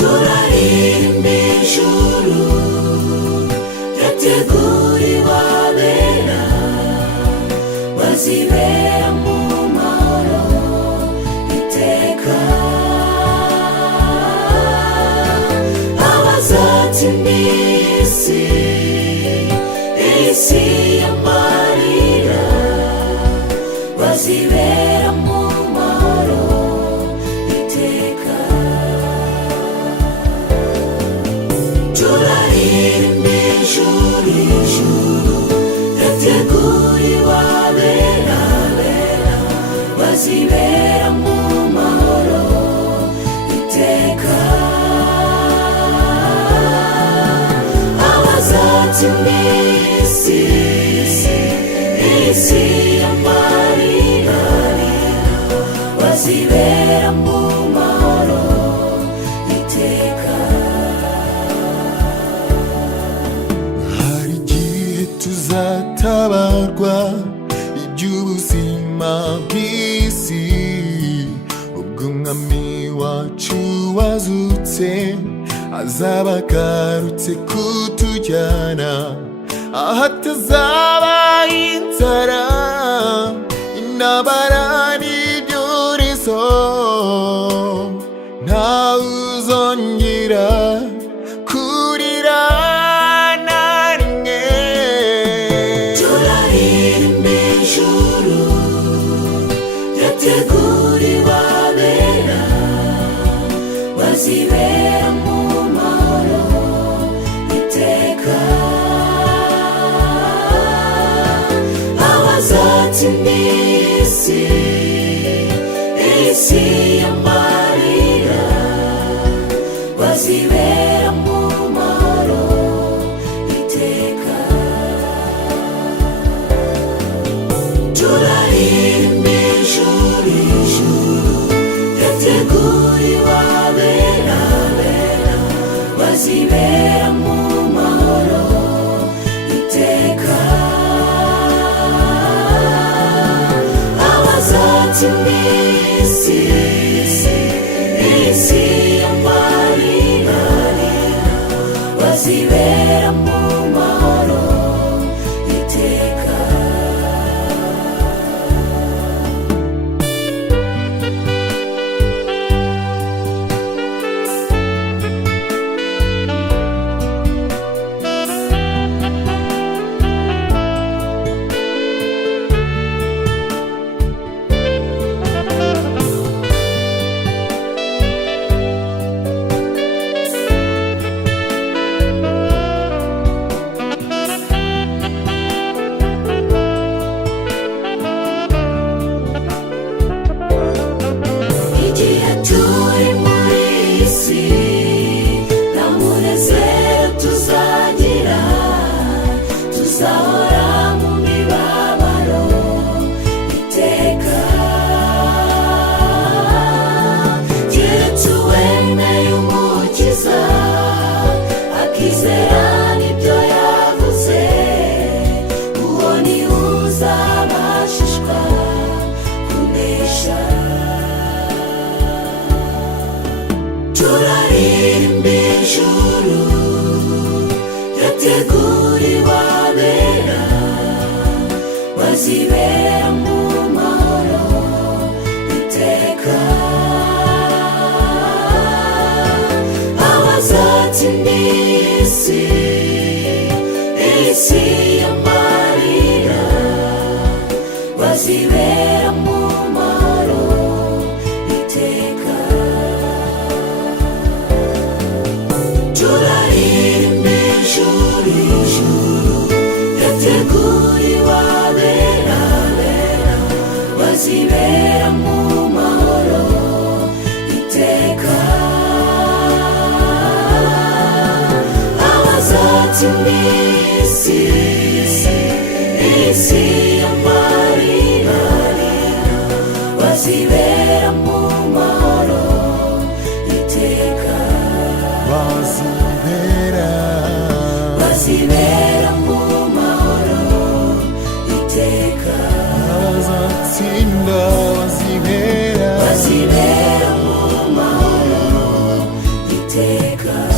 turaririmba ijuru ryateguriwe abera bazibera mu mahoro iteka, abazatsinda isi y'amarira bazibera mu mahoro iteka. Turaririmba ijuru ryateguriwe abera bazibera mu mahoro iteka, abazatsinda isi y'amarira bazibera mu mahoro iteka. Hari igihe tuzatabarwa iby'ubuzima bw'isi, ubwo umwami wacu wazutse azaba agarutse kutujyana ahatazaba inzara, intambara n'ibyorezo, ntawe uzongera kurira na rimwe. Turaririmba ijuru ryateguriwe abera bazibera mu mahoro iteka, abazatsinda isi y'amarira bazibera mu mahoro iteka. Turaririmba ijuru ryateguriwe abera bazibera mu mahoro iteka, abazatsinda isi y'amarira bazibera mu mahoro iteka. Igihe turi muri iyi si nta munezero tuzagira, tuzahora mu mibabaro iteka, keretse uwemeye umukiza akizera n'ibyo yavuze, uwo ni uzabashishwa kunesha. Turaririmba ijuru ryateguriwe abera bazibera mu mahoro iteka, abazatsinda isi y'amarira bazibera mu mahoro iteka. Turaririmba ijuru ryateguriwe abera bazibera mu mahoro iteka, abazatsinda isi y'amarira bazibera mu mahoro iteka, bazibera mu mahoro iteka, abazatsinda bazibera mu mahoro iteka. iteka